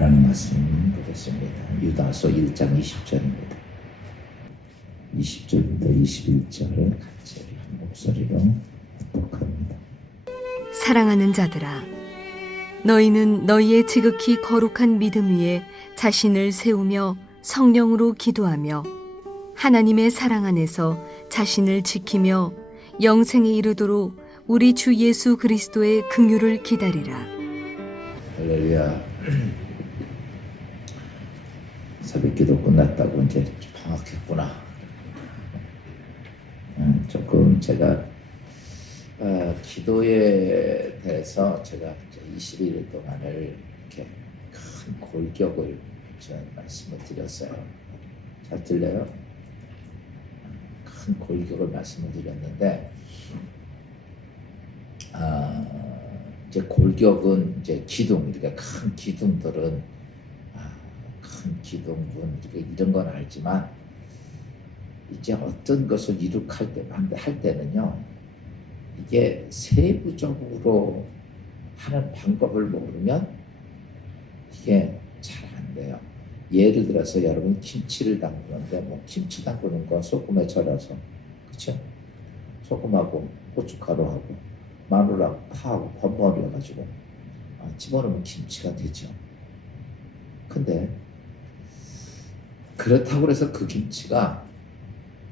하나님 말씀 보겠습니다. 유다서 1장 20절입니다. 20절부터 21절 같이 한 목소리로 합독합니다. 사랑하는 자들아, 너희는 너희의 지극히 거룩한 믿음 위에 자신을 세우며 성령으로 기도하며 하나님의 사랑 안에서 자신을 지키며 영생에 이르도록 우리 주 예수 그리스도의 긍휼을 기다리라. 할렐루야. 새벽기도 끝났다고 이제 방학했구나. 조금 제가 기도에 대해서 제가 이제 21일 동안을 이렇게 큰 골격을 저는 말씀을 드렸어요. 잘 들려요? 큰 골격을 말씀을 드렸는데, 이제 골격은 이제 기둥, 이렇게 큰 기둥들은 큰 기둥분 이런 건 알지만, 이제 어떤 것을 이룩할 때, 할 때는요, 이게 세부적으로 하는 방법을 모르면 이게 잘 안 돼요. 예를 들어서 여러분 김치를 담그는데, 뭐 김치 담그는 건 소금에 절여서, 그렇죠? 소금하고 고춧가루하고 마늘하고 파하고 버무려가지고 집어넣으면 김치가 되죠. 근데 그렇다고 해서 그 김치가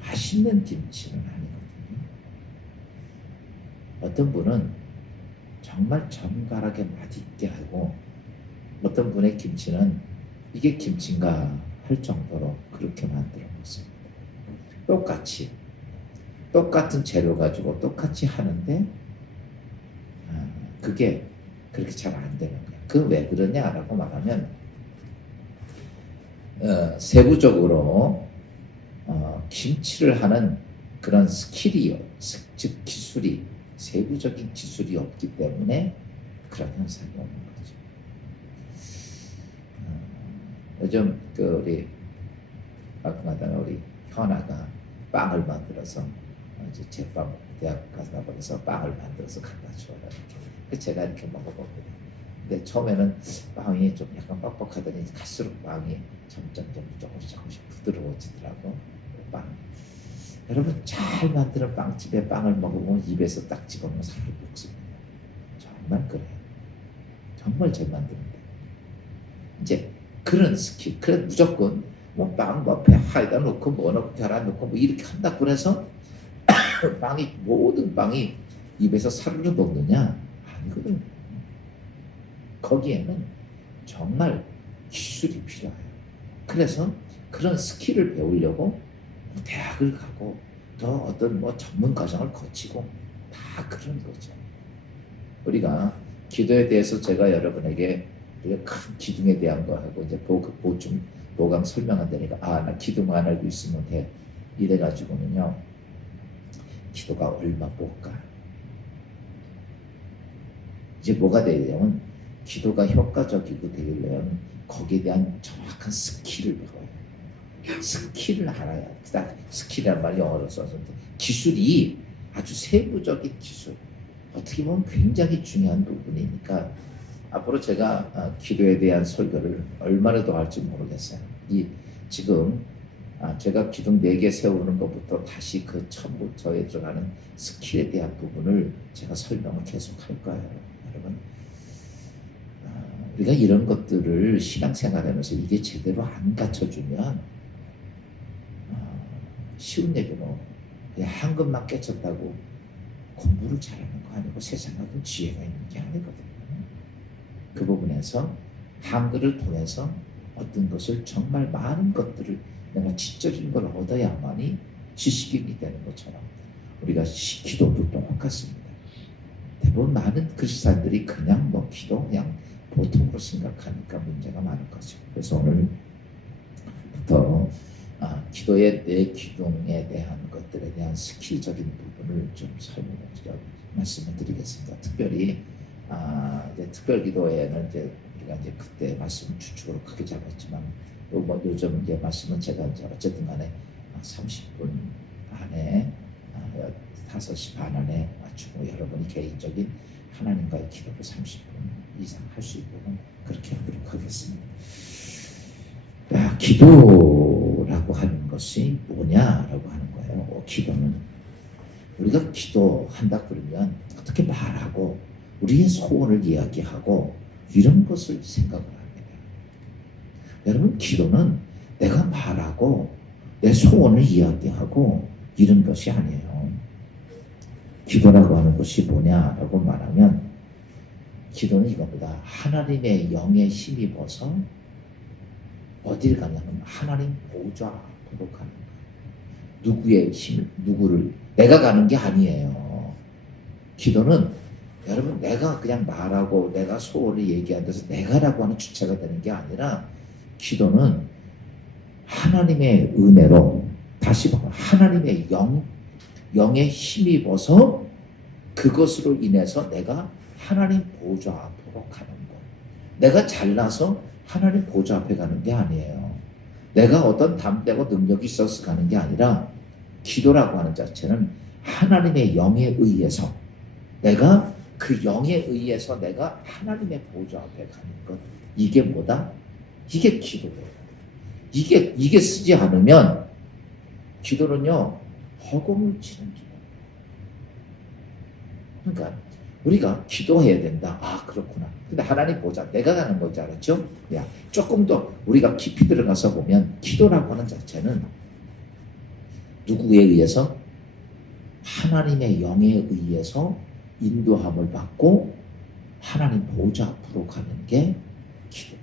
맛있는 김치는 아니거든요. 어떤 분은 정말 정갈하게 맛있게 하고, 어떤 분의 김치는 이게 김치인가 할 정도로 그렇게 만들어 먹습니다. 똑같은 재료 가지고 똑같이 하는데 그게 그렇게 잘 안 되는 거예요. 그 왜 그러냐라고 말하면, 세부적으로 김치를 하는 그런 스킬이요, 즉 기술이, 세부적인 기술이 없기 때문에 그런 현상이 오는 거죠. 요즘 우리 가끔가다가 우리 현아가 빵을 만들어서 이제 제빵 대학 가서 버려서 빵을 만들어서 갖다 주어라 이렇게. 제가 이렇게 먹어보거든요. 근데 처음에는 빵이 좀 약간 뻑뻑하더니 갈수록 빵이 점점 조금씩 부드러워지더라고. 빵. 여러분 잘 만드는 빵집에 빵을 먹으면 입에서 딱 집어넣으면 살을 녹습니다. 정말 그래요. 정말 잘 만듭니다. 이제 그런 스킬, 그래 무조건 뭐 빵 뭐 배에다 넣고 뭐 넣고 계란 넣고 뭐 이렇게 한다고 해서 모든 빵이 입에서 사르르 녹느냐? 아니거든. 거기에는 정말 기술이 필요해요. 그래서 그런 스킬을 배우려고 대학을 가고 또 어떤 뭐 전문 과정을 거치고 다 그런 거죠. 우리가 기도에 대해서 제가 여러분에게 큰 기둥에 대한 거 하고 이제 보강 설명한다니까, 나 기둥만 알고 있으면 돼. 이래가지고는요, 기도가 얼마 못 가. 이제 뭐가 되려면, 기도가 효과적이고 되려면 거기에 대한 정확한 스킬을 배워요. 스킬을 알아야. 그다음 스킬이란 말 영어로 써서 기술이 아주 세부적인 기술. 어떻게 보면 굉장히 중요한 부분이니까 앞으로 제가 기도에 대한 설교를 얼마나 더 할지 모르겠어요. 지금 제가 기둥 4개 세우는 것부터 다시 그 처음부터에 들어가는 스킬에 대한 부분을 제가 설명을 계속 할 거예요. 여러분, 우리가 이런 것들을 신앙생활하면서 이게 제대로 안 갖춰주면 쉬운 얘기로 그냥 한급만 깨쳤다고 공부를 잘하는 거 아니고 세상에 어떤 지혜가 있는 게 아니거든요. 그 부분에서 한글을 통해서 어떤 것을 정말 많은 것들을 내가 지적인 걸 얻어야만이 지식인이 되는 것처럼 우리가 기도도 똑같습니다. 대부분 많은 그리스도인들이 그냥 뭐 기도 그냥 보통으로 생각하니까 문제가 많은 거죠. 그래서 오늘부터 기도의 내 기둥에 대한 것들에 대한 스킬적인 부분을 좀 말씀을 드리겠습니다. 특별히 이제 특별 기도회는 이제 우리가 이제 그때 말씀을 주축으로 크게 잡았지만, 뭐 요즘 이제 말씀은 제가 이제 어쨌든 간에 30분 안에 5시 반 안에 갖추고 여러분이 개인적인 하나님과의 기도를 30분 이상 할 수 있도록 그렇게 하도록 하겠습니다. 기도라고 하는 것이 뭐냐라고 하는 거예요. 기도는 우리가 기도한다 그러면 어떻게 말하고 우리의 소원을 이야기하고 이런 것을 생각을 합니다. 여러분, 기도는 내가 말하고 내 소원을 이야기하고 이런 것이 아니에요. 기도라고 하는 것이 뭐냐라고 말하면 기도는 이겁니다. 하나님의 영에 힘입어서 어디를 가냐면 하나님 보좌 앞으로 가는 거예요. 누구의 힘, 누구를 내가 가는 게 아니에요. 기도는 여러분 내가 그냥 말하고 내가 소원을 얘기하는 데서 내가라고 하는 주체가 되는 게 아니라 기도는 하나님의 은혜로 다시 봐봐 하나님의 영에 힘입어서 그것으로 인해서 내가 하나님 보좌 앞으로 가는 거. 내가 잘나서 하나님 보좌 앞에 가는 게 아니에요. 내가 어떤 담대고 능력이 있어서 가는 게 아니라 기도라고 하는 자체는 하나님의 영에 의해서 내가 그 영에 의해서 내가 하나님의 보좌 앞에 가는 것. 이게 뭐다? 이게 기도예요. 이게 쓰지 않으면 기도는요 허공을 치는 기도. 그러니까 우리가 기도해야 된다. 아 그렇구나. 근데 하나님 보자. 내가 가는 거지 알았죠? 야, 조금 더 우리가 깊이 들어가서 보면 기도라고 하는 자체는 누구에 의해서? 하나님의 영에 의해서 인도함을 받고 하나님 보좌 앞으로 가는 게 기도예요.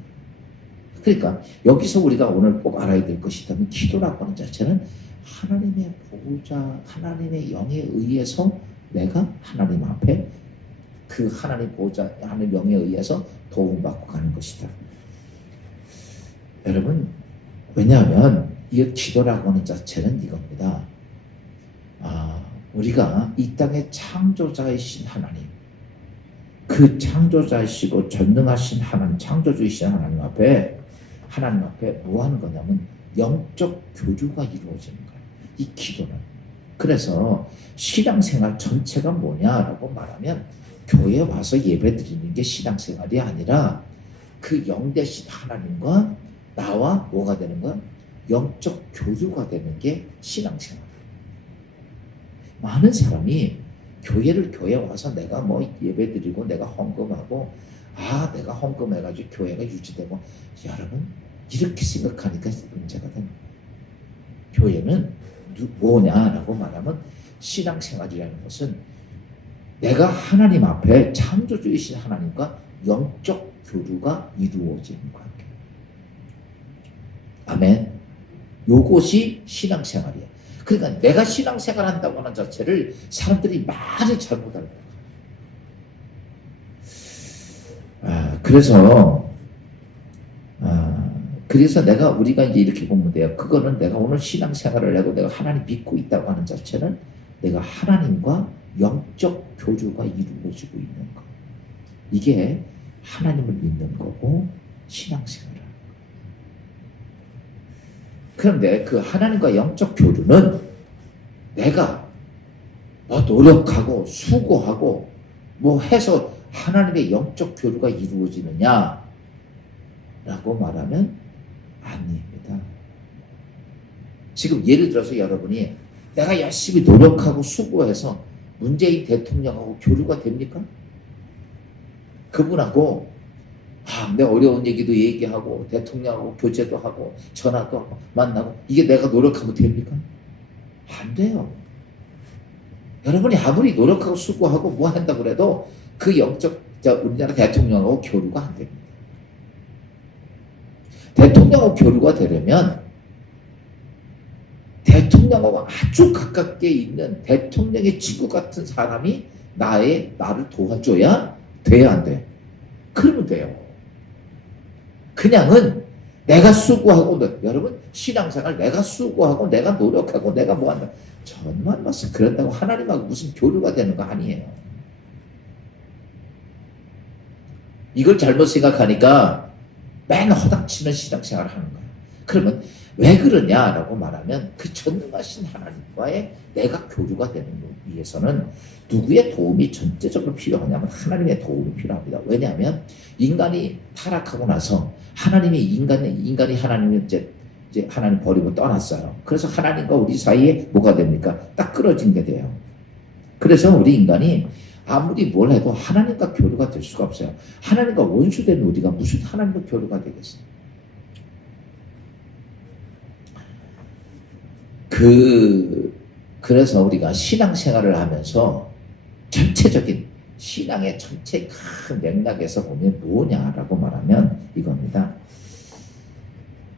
그러니까 여기서 우리가 오늘 꼭 알아야 될 것이 있다면 기도라고 하는 자체는 하나님의 보좌, 하나님의 영에 의해서 내가 하나님 앞에 그 하나님 보좌, 하나님 영에 의해서 도움받고 가는 것이다. 여러분, 왜냐하면 이 기도라고 하는 자체는 이겁니다. 우리가 이 땅의 창조자이신 하나님, 그 창조자이시고 전능하신 하나님, 창조주이신 하나님 앞에 뭐 하는 거냐면 영적 교류가 이루어지는 거예요. 이 기도는. 그래서 신앙생활 전체가 뭐냐라고 말하면 교회에 와서 예배 드리는 게 신앙생활이 아니라 그 영 대신 하나님과 나와 뭐가 되는 거야? 영적 교류가 되는 게 신앙생활. 많은 사람이 교회에 와서 내가 뭐 예배 드리고 내가 헌금하고 내가 헌금해가지고 교회가 유지되고 여러분 이렇게 생각하니까 문제가 됩니다. 교회는 뭐냐라고 말하면 신앙생활이라는 것은 내가 하나님 앞에 창조주이신 하나님과 영적 교류가 이루어지는 관계. 아멘. 요것이 신앙생활이에요. 그러니까 내가 신앙생활 한다고 하는 자체를 사람들이 많이 잘못 알고 있어요. 그래서 우리가 이제 이렇게 보면 돼요. 그거는 내가 오늘 신앙생활을 하고 내가 하나님 믿고 있다고 하는 자체는 내가 하나님과 영적 교류가 이루어지고 있는 것. 이게 하나님을 믿는 거고 신앙생활을 하는 거. 그런데 그 하나님과 영적 교류는 내가 뭐 노력하고 수고하고 뭐 해서 하나님의 영적 교류가 이루어지느냐 라고 말하면 아닙니다. 지금 예를 들어서 여러분이 내가 열심히 노력하고 수고해서 문재인 대통령하고 교류가 됩니까? 그분하고 내 어려운 얘기도 얘기하고 대통령하고 교제도 하고 전화도 하고 만나고 이게 내가 노력하면 됩니까? 안 돼요. 여러분이 아무리 노력하고 수고하고 뭐 한다고 그래도 그 우리나라 대통령하고 교류가 안 됩니다. 대통령하고 교류가 되려면 대통령하고 아주 가깝게 있는 대통령의 친구 같은 사람이 나를 도와줘야 돼야 안 돼. 그러면 돼요. 그냥은 내가 수고하고 여러분 신앙생활 내가 수고하고 내가 노력하고 내가 뭐한다. 정말 맞습 그런다고 하나님하고 무슨 교류가 되는 거 아니에요. 이걸 잘못 생각하니까 맨 허닥치는 신앙생활을 하는 거예요. 그러면 왜 그러냐라고 말하면 그 전능하신 하나님과의 내가 교류가 되는 위해서는 누구의 도움이 전체적으로 필요하냐면 하나님의 도움이 필요합니다. 왜냐하면 인간이 타락하고 나서 인간이 하나님을 이제 하나님 버리고 떠났어요. 그래서 하나님과 우리 사이에 뭐가 됩니까? 딱 끊어진 게 돼요. 그래서 우리 인간이 아무리 뭘 해도 하나님과 교류가 될 수가 없어요. 하나님과 원수된 우리가 무슨 하나님과 교류가 되겠어요? 그래서 우리가 신앙생활을 하면서 전체적인 신앙의 전체 큰 맥락에서 보면 뭐냐라고 말하면 이겁니다.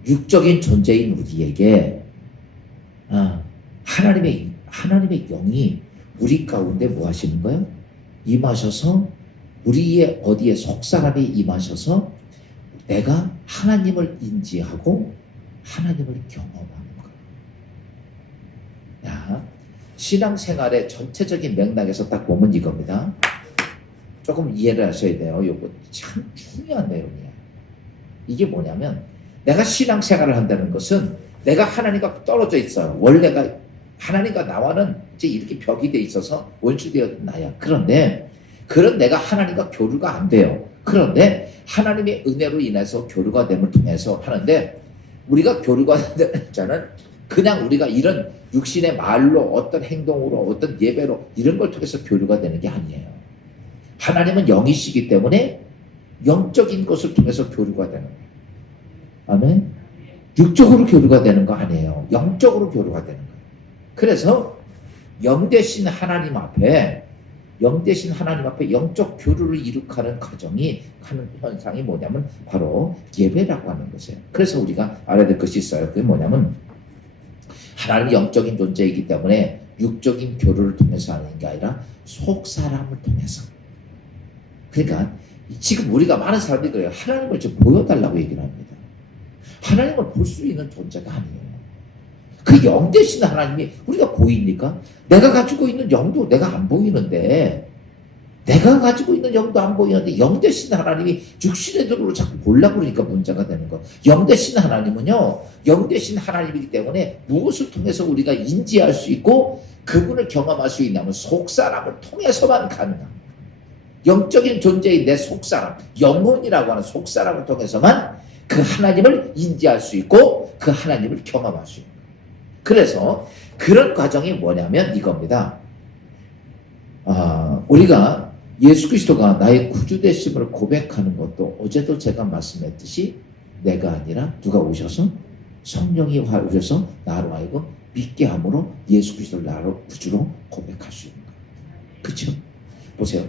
육적인 존재인 우리에게 하나님의 영이 우리 가운데 뭐 하시는 거예요? 임하셔서 우리의 어디에 속사람이 임하셔서 내가 하나님을 인지하고 하나님을 경험하는 거예요. 야, 신앙생활의 전체적인 맥락에서 딱 보면 이겁니다. 조금 이해를 하셔야 돼요. 이거 참 중요한 내용이에요. 이게 뭐냐면 내가 신앙생활을 한다는 것은 내가 하나님과 떨어져 있어요. 원래가 하나님과 나와는 이제 이렇게 벽이 돼 있어서 원수되었던 나야. 그런데 그런 내가 하나님과 교류가 안 돼요. 그런데 하나님의 은혜로 인해서 교류가 됨을 통해서 하는데 우리가 교류가 되는 자는 그냥 우리가 이런 육신의 말로 어떤 행동으로 어떤 예배로 이런 걸 통해서 교류가 되는 게 아니에요. 하나님은 영이시기 때문에 영적인 것을 통해서 교류가 되는 거예요. 아멘. 육적으로 교류가 되는 거 아니에요. 영적으로 교류가 되는 거예요. 그래서 영 대신 하나님 앞에 영적 교류를 이룩하는 과정이 하는 현상이 뭐냐면 바로 예배라고 하는 것이에요. 그래서 우리가 알아야 될 것이 있어요. 그게 뭐냐면 하나님이 영적인 존재이기 때문에 육적인 교류를 통해서 하는 게 아니라 속 사람을 통해서. 그러니까 지금 우리가 많은 사람들이 그래요. 하나님을 좀 보여달라고 얘기를 합니다. 하나님을 볼 수 있는 존재가 아니에요. 그 영 되신 하나님이 우리가 보입니까? 내가 가지고 있는 영도 내가 안 보이는데 영 되신 하나님이 육신의 도로 자꾸 보려고 그러니까 문제가 되는 거. 영 되신 하나님은요, 영 되신 하나님이기 때문에 무엇을 통해서 우리가 인지할 수 있고 그분을 경험할 수 있냐면 속사람을 통해서만 가능합니다. 영적인 존재인 내 속사람, 영혼이라고 하는 속사람을 통해서만 그 하나님을 인지할 수 있고 그 하나님을 경험할 수 있는 거예요. 그래서 그런 과정이 뭐냐면 이겁니다. 우리가 예수 그리스도가 나의 구주 되심을 고백하는 것도 어제도 제가 말씀했듯이 내가 아니라 누가 오셔서 성령이 오셔서 나로 하여금 믿게 함으로 예수 그리스도를 나로 구주로 고백할 수 있는 거예요. 그렇죠? 보세요.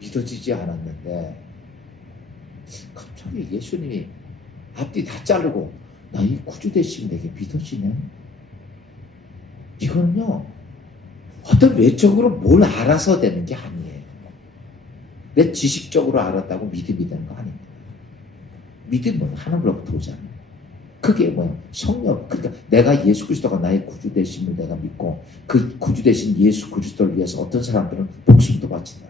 믿어지지 않았는데 갑자기 예수님이 앞뒤 다 자르고 나의 구주 되심이 내게 믿어지네. 이거는요 어떤 외적으로 뭘 알아서 되는 게 아니에요. 내 지식적으로 알았다고 믿음이 되는 거 아닙니다. 믿음은 하늘로부터 오잖아요. 그게 뭐야? 성령. 그러니까 내가 예수 그리스도가 나의 구주 되심을 내가 믿고 그 구주 되신 예수 그리스도를 위해서 어떤 사람들은 목숨도 바친다.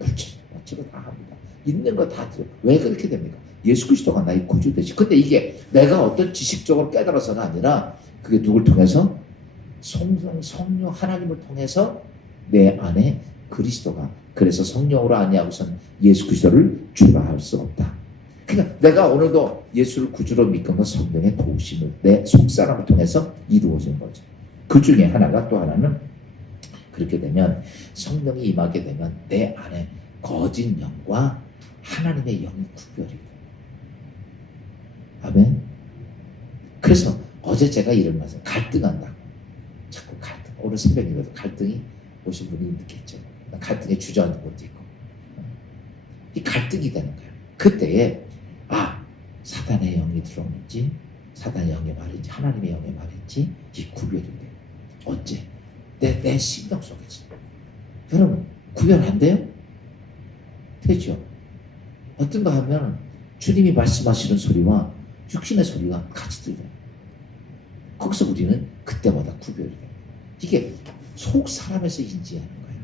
물질도 바치고 다 합니다. 있는 거 다 들어. 왜 그렇게 됩니까? 예수 그리스도가 나의 구주 되심. 근데 이게 내가 어떤 지식적으로 깨달아서가 아니라 그게 누굴 통해서? 성령 하나님을 통해서 내 안에 그리스도가, 그래서 성령으로 아니하고선 예수 그리스도를 주라 할 수 없다. 그러니까 내가 오늘도 예수를 구주로 믿는 건 성령의 도우심을 내 속사람을 통해서 이루어진 거죠. 그 중에 하나가 또 하나는 그렇게 되면 성령이 임하게 되면 내 안에 거짓 영과 하나님의 영이 구별이 돼요. 아멘. 그래서 어제 제가 이런 말씀, 갈등한다고. 자꾸 갈등. 오늘 새벽에도 갈등이 오신 분이 있겠죠. 갈등에 주저앉는 것도 있고. 이 갈등이 되는 거예요. 그때에 사단의 영이 들어오는지 사단의 영의 말인지 하나님의 영의 말인지 이 구별이 돼요. 언제? 내 심령 속에서. 여러분 구별 안 돼요? 되죠. 어떤가 하면 주님이 말씀하시는 소리와 육신의 소리가 같이 들려요. 거기서 우리는 그때마다 구별이 돼요. 이게 속 사람에서 인지하는 거예요.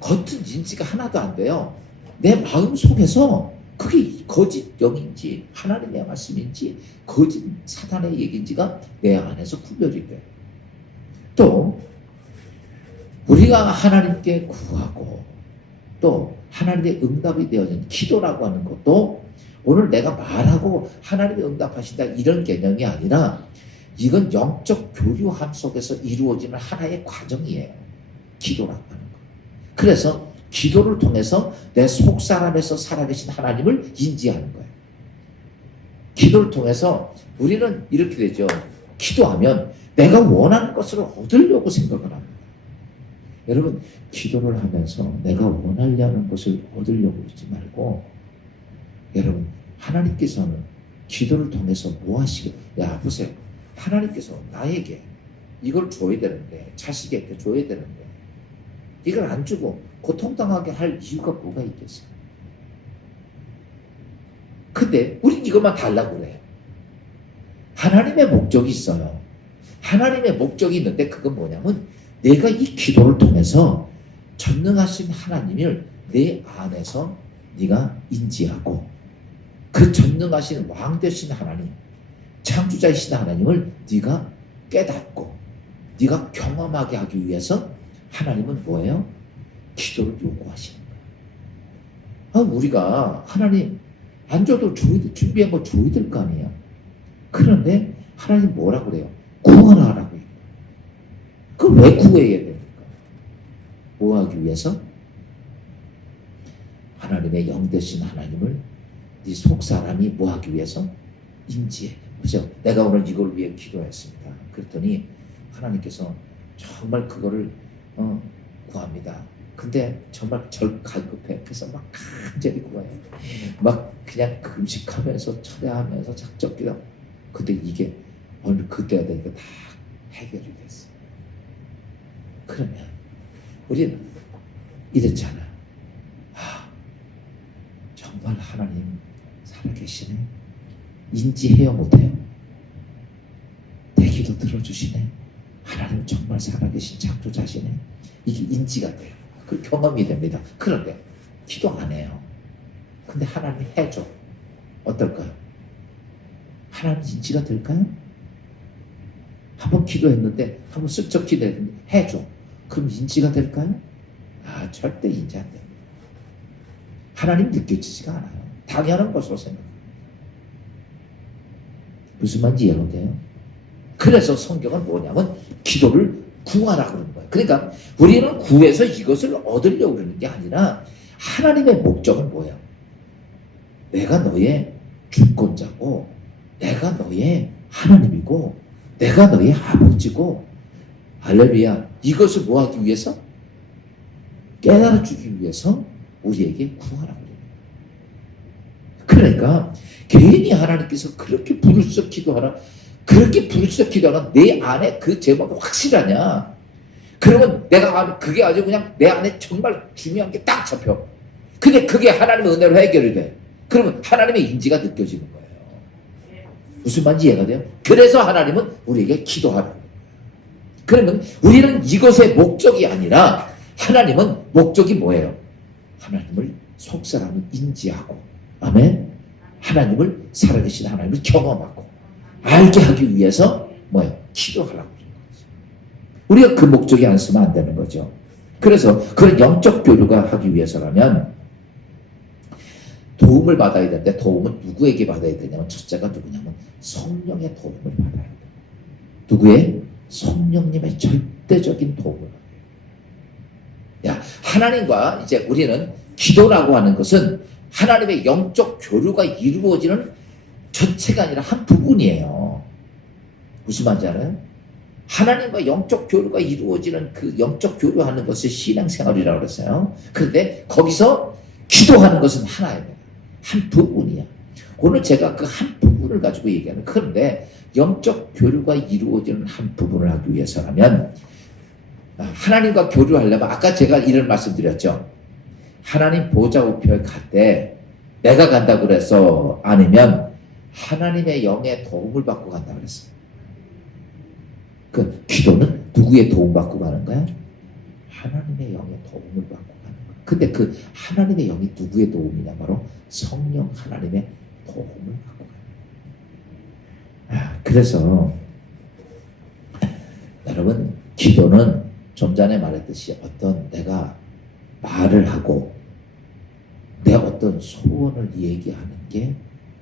겉은 인지가 하나도 안 돼요. 내 마음 속에서 그게 거짓 영인지 하나님의 말씀인지 거짓 사탄의 얘기인지가 내 안에서 구별이 돼. 또 우리가 하나님께 구하고 또 하나님의 응답이 되어진 기도라고 하는 것도 오늘 내가 말하고 하나님이 응답하신다 이런 개념이 아니라 이건 영적 교류함 속에서 이루어지는 하나의 과정이에요. 기도라고 하는 거. 그래서 기도를 통해서 내 속사람에서 살아계신 하나님을 인지하는 거예요. 기도를 통해서 우리는 이렇게 되죠. 기도하면 내가 원하는 것을 얻으려고 생각을 합니다. 여러분, 기도를 하면서 내가 원하려는 것을 얻으려고 하지 말고, 여러분, 하나님께서는 기도를 통해서 뭐 하시게? 야, 보세요. 하나님께서 나에게 이걸 줘야 되는데, 자식에게 줘야 되는데, 이걸 안 주고 고통당하게 할 이유가 뭐가 있겠어요? 근데 우린 이것만 달라고 그래요. 하나님의 목적이 있어요. 하나님의 목적이 있는데 그건 뭐냐면 내가 이 기도를 통해서 전능하신 하나님을 내 안에서 네가 인지하고 그 전능하신 왕 되신 하나님, 창조자이신 하나님을 네가 깨닫고 네가 경험하게 하기 위해서 하나님은 뭐예요? 기도를 요구하시는 거예요. 우리가 하나님 안 줘도 준비한 거 줘야 될 거 아니에요. 그런데 하나님 뭐라고 그래요? 구하라고 해요. 그걸 왜 구해야 됩니까? 뭐 하기 위해서? 하나님의 영 되신 하나님을 네 속사람이 뭐 하기 위해서? 인지해. 그죠? 내가 오늘 이걸 위해 기도했습니다. 그랬더니 하나님께서 정말 그거를 구합니다. 근데 정말 절 갈급해. 그래서 막 간절히 구해요. 막 그냥 금식하면서 철야하면서 작적기도. 근데 이게 오늘 그때가 되니까 다 해결이 됐어. 그러면 우리는 이랬잖아. 정말 하나님 살아계시네. 인지해요 못해요? 내 기도 들어주시네. 하나님 정말 살아계신 창조자시네. 이게 인지가 돼요. 그 경험이 됩니다. 그런데 기도 안 해요. 근데 하나님 해줘. 어떨까요? 하나님 인지가 될까요? 한번 기도했는데 한번 슬쩍 기도했는데 해줘. 그럼 인지가 될까요? 절대 인지 안 됩니다. 하나님 느껴지지가 않아요. 당연한 것으로 생각합니다. 무슨 말인지 이해가 돼요? 그래서 성경은 뭐냐면 기도를 구하라 그러는 거예요. 그러니까 우리는 구해서 이것을 얻으려고 그러는 게 아니라 하나님의 목적은 뭐예요? 내가 너의 주권자고 내가 너의 하나님이고 내가 너의 아버지고 할렐루야. 이것을 뭐 하기 위해서? 깨달아주기 위해서 우리에게 구하라고 그래요. 그러니까 괜히 하나님께서 그렇게 부르짖어 기도하라. 그렇게 부르짖어 기도하라. 내 안에 그 제목이 확실하냐? 그러면 내가 그게 아주 그냥 내 안에 정말 중요한 게 딱 잡혀. 근데 그게 하나님의 은혜로 해결이 돼. 그러면 하나님의 인지가 느껴지는 거예요. 무슨 말인지 이해가 돼요? 그래서 하나님은 우리에게 기도하라고. 그러면 우리는 이것의 목적이 아니라 하나님은 목적이 뭐예요? 하나님을 속사람을 인지하고 아멘. 하나님을 살아계신 하나님을 경험하고 알게 하기 위해서 뭐예요? 기도하라고 그러는 거죠. 우리가 그 목적이 안 쓰면 안 되는 거죠. 그래서 그런 영적 교류가 하기 위해서라면 도움을 받아야 되는데 도움은 누구에게 받아야 되냐면 첫째가 누구냐면 성령의 도움을 받아야 돼요. 누구의? 성령님의 절대적인 도움을 받아야 돼요. 하나님과 이제 우리는 기도라고 하는 것은 하나님의 영적 교류가 이루어지는 전체가 아니라 한 부분이에요. 무슨 말인지 알아요? 하나님과 영적 교류가 이루어지는 그 영적 교류하는 것을 신앙생활이라고 그랬어요. 그런데 거기서 기도하는 것은 하나입니다. 한 부분이야. 오늘 제가 그 한 부분을 가지고 얘기하는 그런데 영적 교류가 이루어지는 한 부분을 하기 위해서라면 하나님과 교류하려면 아까 제가 이런 말씀 드렸죠. 하나님 보좌 우편에 갈 때 내가 간다고 그래서 아니면 하나님의 영의 도움을 받고 간다고 그랬어요. 그 기도는 누구의 도움 받고 가는 거야? 하나님의 영의 도움을 받고 가는 거야. 근데 그 하나님의 영이 누구의 도움이냐? 바로 성령 하나님의 도움을 받고 가요. 그래서 여러분, 기도는 좀 전에 말했듯이 어떤 내가 말을 하고 내 어떤 소원을 얘기하는 게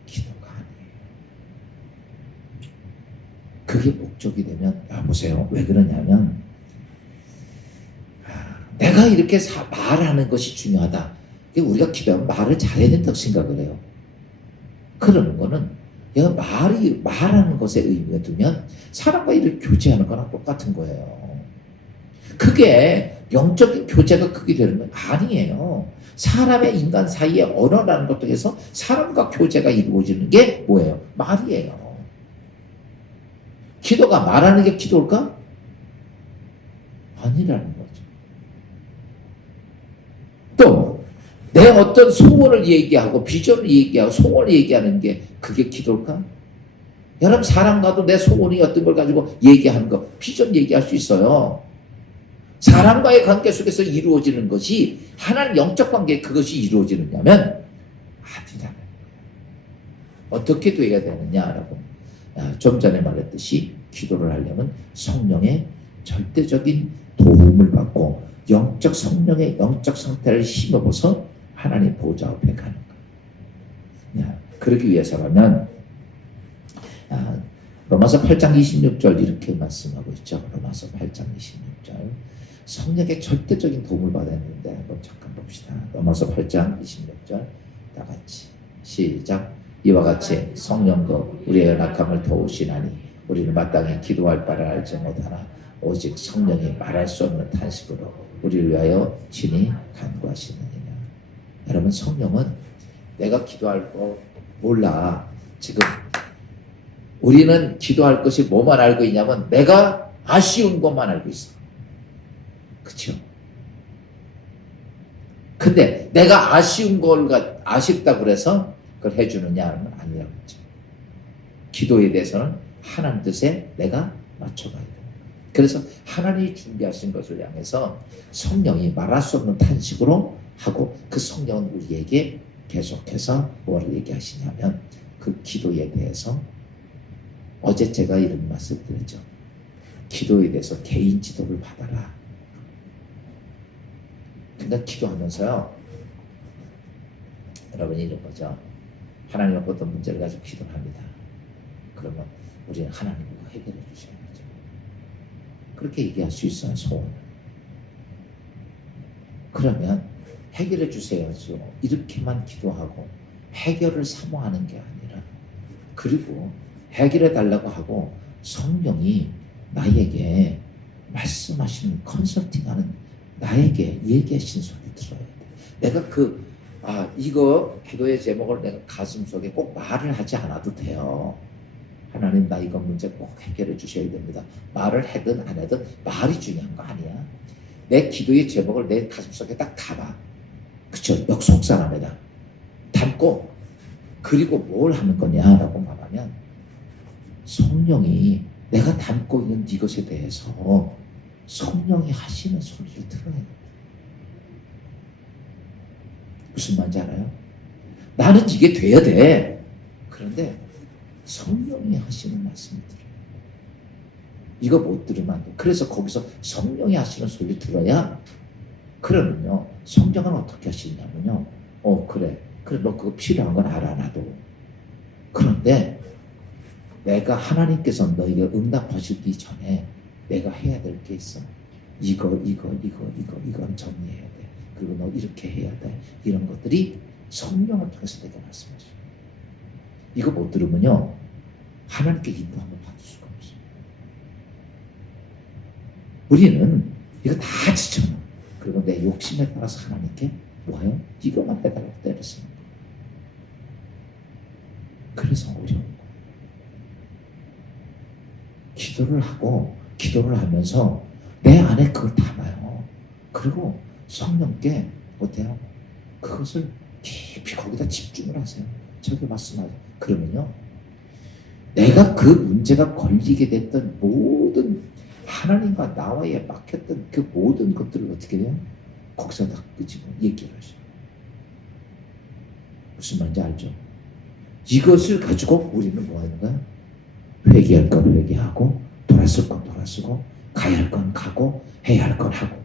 기도가 아니에요. 그게 목적이 되면, 보세요. 왜 그러냐면 내가 이렇게 말하는 것이 중요하다. 우리가 기도하면 말을 잘해야 된다고 생각을 해요. 그러는 거는 내가 말하는 것에 의미가 두면 사람과 이렇게 교제하는 거랑 똑같은 거예요. 그게 영적인 교제가 크게 되는 건 아니에요. 사람의 인간 사이에 언어라는 것도 해서 사람과 교제가 이루어지는 게 뭐예요? 말이에요. 기도가 말하는 게 기도일까? 아니라는 거죠. 또 내 어떤 소원을 얘기하고 비전을 얘기하고 소원을 얘기하는 게 그게 기도일까? 여러분, 사람과도 내 소원이 어떤 걸 가지고 얘기하는 거, 비전 얘기할 수 있어요. 사람과의 관계 속에서 이루어지는 것이 하나님 영적 관계에 그것이 이루어지느냐면 아니라는 거예요. 어떻게 돼야 되느냐라고, 좀 전에 말했듯이 기도를 하려면 성령의 절대적인 도움을 받고 영적 성령의 영적 상태를 힘입어서 하나님 보좌 앞에 가는 거예요. 그러기 위해서라면 로마서 8장 26절 이렇게 말씀하고 있죠. 로마서 8장 26절. 성령의 절대적인 도움을 받았는데 한번 잠깐 봅시다. 로마서 8장 26절 다 같이 시작. 이와 같이 성령도 우리의 연약함을 도우시나니 우리는 마땅히 기도할 바를 알지 못하나 오직 성령이 말할 수 없는 탄식으로 우리를 위하여 친히 간구하시느니라. 여러분, 성령은 내가 기도할 거 몰라. 지금 우리는 기도할 것이 뭐만 알고 있냐면 내가 아쉬운 것만 알고 있어. 그렇죠? 근데 내가 아쉬운 걸 아쉽다고 그래서 그걸 해주느냐는 아니라고 했죠. 기도에 대해서는 하나님 뜻에 내가 맞춰가야 돼요. 그래서 하나님이 준비하신 것을 향해서 성령이 말할 수 없는 탄식으로 하고, 그 성령은 우리에게 계속해서 뭐를 얘기하시냐면 그 기도에 대해서, 어제 제가 이런 말씀 드렸죠. 기도에 대해서 개인 지도를 받아라. 그러니까 기도하면서요, 여러분이 이런 거죠. 하나님 앞에 어떤 문제를 가지고 기도를 합니다. 그러면 우리는 하나님과 해결해 주셔야죠. 그렇게 얘기할 수 있어요, 소원을. 그러면 해결해 주세요죠. 이렇게만 기도하고 해결을 사모하는 게 아니라, 그리고 해결해 달라고 하고 성령이 나에게 말씀하시는, 컨설팅하는, 나에게 얘기하시는 소리 들어야 돼. 내가 이거 기도의 제목을 내가 가슴속에 꼭 말을 하지 않아도 돼요. 하나님, 나 이거 문제 꼭 해결해 주셔야 됩니다. 말을 하든 안 하든 말이 중요한 거 아니야. 내 기도의 제목을 내 가슴속에 딱 담아. 그쵸? 역속상 안에다 담고, 그리고 뭘 하는 거냐라고 말하면 성령이 내가 담고 있는 이것에 대해서 성령이 하시는 소리를 들어야 돼. 무슨 말인지 알아요? 나는 이게 돼야 돼. 그런데 성령이 하시는 말씀을 들어요. 이거 못 들으면 안 돼. 그래서 거기서 성령이 하시는 소리를 들어야, 그러면요, 성령은 어떻게 하시냐면요, 그래 너 그거 필요한 건 알아, 나도. 그런데 내가, 하나님께서 너에게 응답하시기 전에 내가 해야 될 게 있어. 이건 정리해야 돼. 그리고 너 이렇게 해야 돼. 이런 것들이 성령을 통해서 내가 말씀하셔요. 이거 못 들으면요, 하나님께 인도함을 받을 수가 없어요. 우리는 이거 다 지쳐요. 그리고 내 욕심에 따라서 하나님께 뭐예요? 이것만 해달라고 때렸어요. 그래서 어려운 거예요. 기도를 하고, 기도를 하면서 내 안에 그걸 담아요. 그리고 성령께 어때요? 그것을 깊이 거기다 집중을 하세요. 저기 말씀하세요. 그러면요, 내가 그 문제가 걸리게 됐던 모든, 하나님과 나와의 막혔던 그 모든 것들을 어떻게 해요? 거기서 다 끄지고 얘기를 하셔. 무슨 말인지 알죠? 이것을 가지고 우리는 뭐 하는 거야? 회개할 건 회개하고 돌아설 건 돌아서고 가야 할 건 가고 해야 할 건 하고.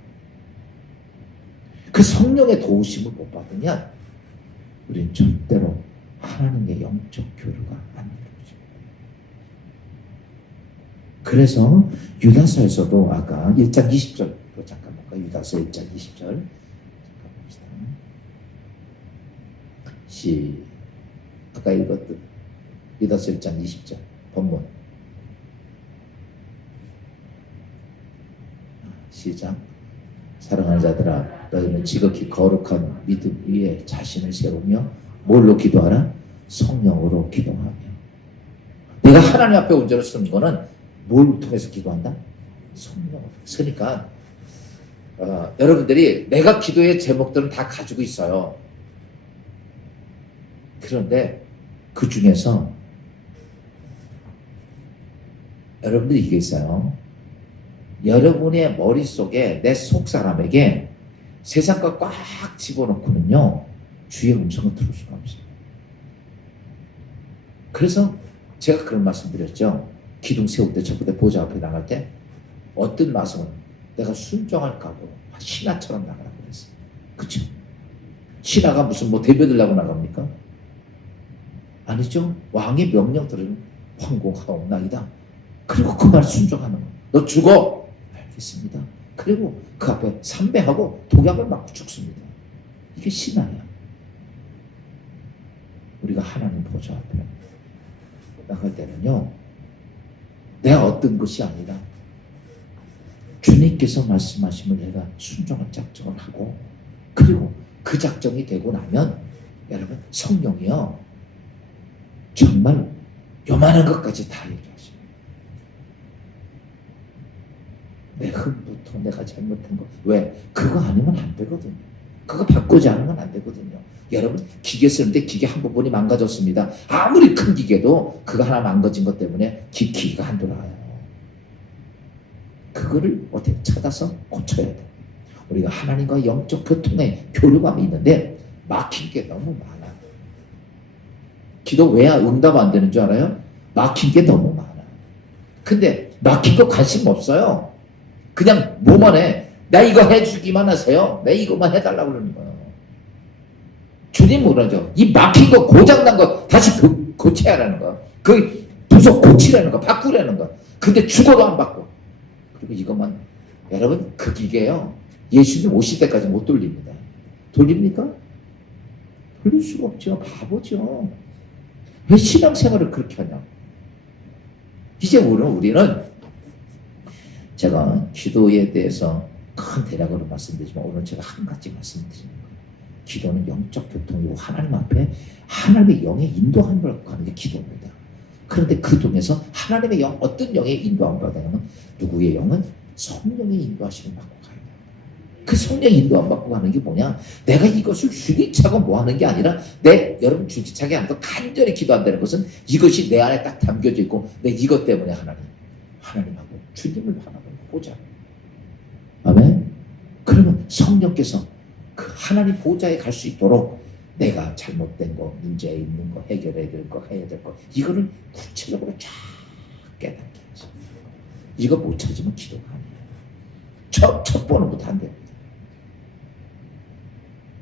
그 성령의 도우심을 못 받으면 우리는 절대로 하나님의 영적 교류가 안 이루어져. 그래서 유다서에서도 아까 1장 20절 잠깐 볼까요? 유다서 1장 20절 잠깐 봅시다. 아까 읽었던 유다서 1장 20절 본문 시작. 사랑하는 자들아 너희는 지극히 거룩한 믿음 위에 자신을 세우며 뭘로 기도하라? 성령으로 기도하며. 내가 하나님 앞에 온전히 서는 거는 뭘 통해서 기도한다? 성령으로. 그러니까 여러분들이 내가 기도의 제목들은 다 가지고 있어요. 그런데 그 중에서 여러분들이 이게 있어요. 여러분의 머릿속에 내 속사람에게 세상과 꽉 집어넣고는요 주의 음성을 들을 수가 없어요. 그래서 제가 그런 말씀 드렸죠. 기둥 세울 때 첫 번째 보좌 앞에 나갈 때 어떤 말씀은 내가 순종할 각오로 신하처럼 나가라고 그랬어요. 그쵸? 신하가 무슨 뭐 대변하려고 나갑니까? 아니죠. 왕의 명령 들으면 황공하옵나이다. 그리고 그 말 순종하는 거. 너 죽어. 알겠습니다. 그리고 그 앞에 삼배하고 독약을 맞고 죽습니다. 이게 신하야. 우리가 하나님 보좌 앞에 나갈 때는요 내가 어떤 것이 아니라 주님께서 말씀하심을 내가 순종할 작정을 하고 그리고 그 작정이 되고 나면 여러분 성령이요 정말 요만한 것까지 다 얘기하십니다. 내 흠부터 내가 잘못한 거. 왜? 그거 아니면 안 되거든요. 그거 바꾸지 않으면 안 되거든요. 여러분 기계 쓰는데 기계 한 부분이 망가졌습니다. 아무리 큰 기계도 그거 하나 망가진 것 때문에 기계가 안 돌아가요. 그거를 어떻게 찾아서 고쳐야 돼. 우리가 하나님과 영적 교통의 교류감이 있는데 막힌 게 너무 많아. 기도 왜 응답 안 되는 줄 알아요? 막힌 게 너무 많아. 근데 막힌 거 관심 없어요. 그냥 뭐만 해. 나 이거 해주기만 하세요. 내 이것만 해달라고 그러는 거예요. 주님 그러죠. 이 막힌 거 고장난 거 다시 고쳐야 하는 거. 그 부속 고치라는 거. 바꾸라는 거. 근데 죽어도 안 바꿔. 그리고 이것만 여러분 그 기계요. 예수님 오실 때까지 못 돌립니다. 돌립니까? 돌릴 수가 없죠. 바보죠. 왜 신앙생활을 그렇게 하냐. 이제 우리는 제가 기도에 대해서 큰 대략으로 말씀드리지만 오늘 제가 한 가지 말씀드리는 거예요. 기도는 영적 교통이고 하나님 앞에 하나님의 영의 인도함을 받는 게 기도입니다. 그런데 그 중에서 하나님의 영, 어떤 영의 인도함을 받아야면 누구의 영은 성령의 인도하심을 받고 가요. 그 성령의 인도함 받고 가는 게 뭐냐? 내가 이것을 주기차고 뭐 하는 게 아니라 여러분 주기차게 아니라 간절히 기도한다는 것은 이것이 내 안에 딱 담겨져 있고 내 이것 때문에 하나님하고 주님을 바라보고 보자. 아멘. 그러면 성령께서 그 하나님 보좌에 갈 수 있도록 내가 잘못된 거, 문제 있는 거, 해결해야 될 거, 해야 될 거 이거를 구체적으로 쫙 깨닫게 하죠. 이거 못 찾으면 기도가 아니에요. 첫 번호부터 안 됩니다.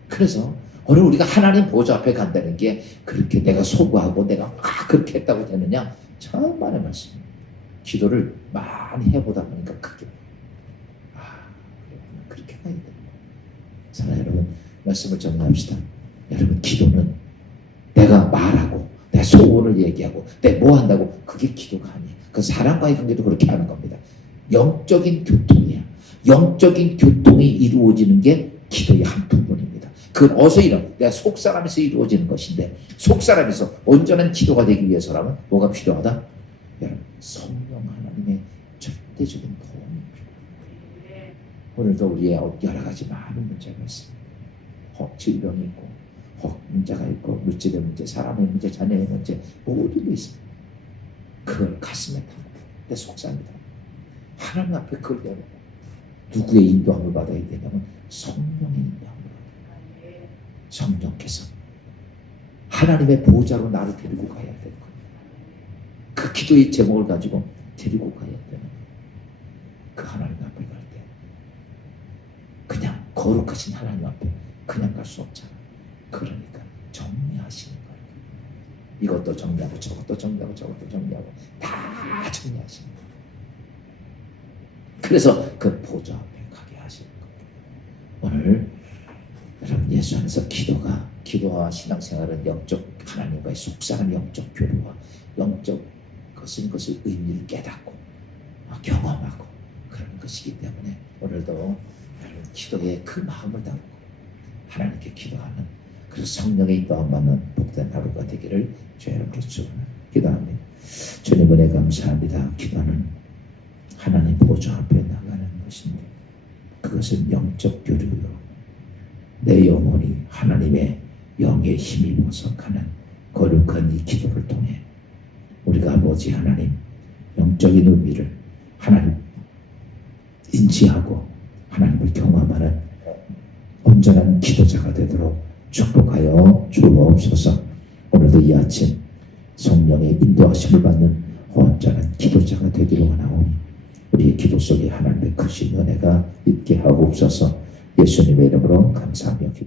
그래서 오늘 우리가 하나님 보좌 앞에 간다는 게 그렇게 내가 소구하고 내가 그렇게 했다고 되느냐? 천만의 말씀입니다. 기도를 많이 해보다 보니까 그게 그렇게 가야 됩니다. 사랑하는 여러분, 말씀을 정리합시다. 여러분, 기도는 내가 말하고 내 소원을 얘기하고 내 뭐 한다고 그게 기도가 아니에요. 그 사람과의 관계도 그렇게 하는 겁니다. 영적인 교통이야. 영적인 교통이 이루어지는 게 기도의 한 부분입니다. 그건 어디서 내가 속사람에서 이루어지는 것인데 속사람에서 온전한 기도가 되기 위해서라면 뭐가 필요하다? 여러분, 성령 하나님의 절대적인 도움이 필요합니다. 오늘도 우리의 여러 가지 많은 문제가 있습니다. 혹 질병이 있고 혹 문제가 있고 물질의 문제, 사람의 문제, 자녀의 문제 모든 게 있습니다. 그걸 가슴에 담고 내 속삭입니다. 하나님 앞에 그걸 내놓고 누구의 인도함을 받아야 되냐면 성령의 인도함을 받아야 돼요. 성령께서 하나님의 보좌로 나를 데리고 가야 될 거예요. 그 기도의 제목을 가지고 데리고 가야 되는 거예요. 그 하나님 앞에 갈 때 그냥 거룩하신 하나님 앞에 그냥 갈 수 없잖아. 그러니까 정리하시는 거예요. 이것도 정리하고 저것도 정리하고 저것도 정리하고 다 정리하시는 거예요. 그래서 그 보좌 앞에 가게 하시는 거예요. 오늘 여러분 예수 안에서 기도와 신앙생활은 영적 하나님과의 속삭한 영적 교류와 영적 것을 의미를 깨닫고 경험하고 그런 것이기 때문에 오늘도 여러분 기도에 그 마음을 담고 하나님께 기도하는 그래서 성령의 인도함 받는 복된 하루가 되기를 주의 이름으로 축원합니다. 기도합니다. 주님 은혜 감사합니다. 기도는 하나님 보좌 앞에 나가는 것인데 그것은 영적 교류요. 내 영혼이 하나님의 영에 힘입어서 가는 거룩한 이 기도를 통해 우리가 아버지 하나님 영적인 의미를 하나님 인지하고 하나님을 경험하는 온전한 기도자가 되도록 축복하여 주옵소서. 오늘도 이 아침 성령의 인도하심을 받는 온전한 기도자가 되기를 원하오니 우리의 기도 속에 하나님의 크신 은혜가 있게 하옵소서. 예수님의 이름으로 감사하며 기도합니다.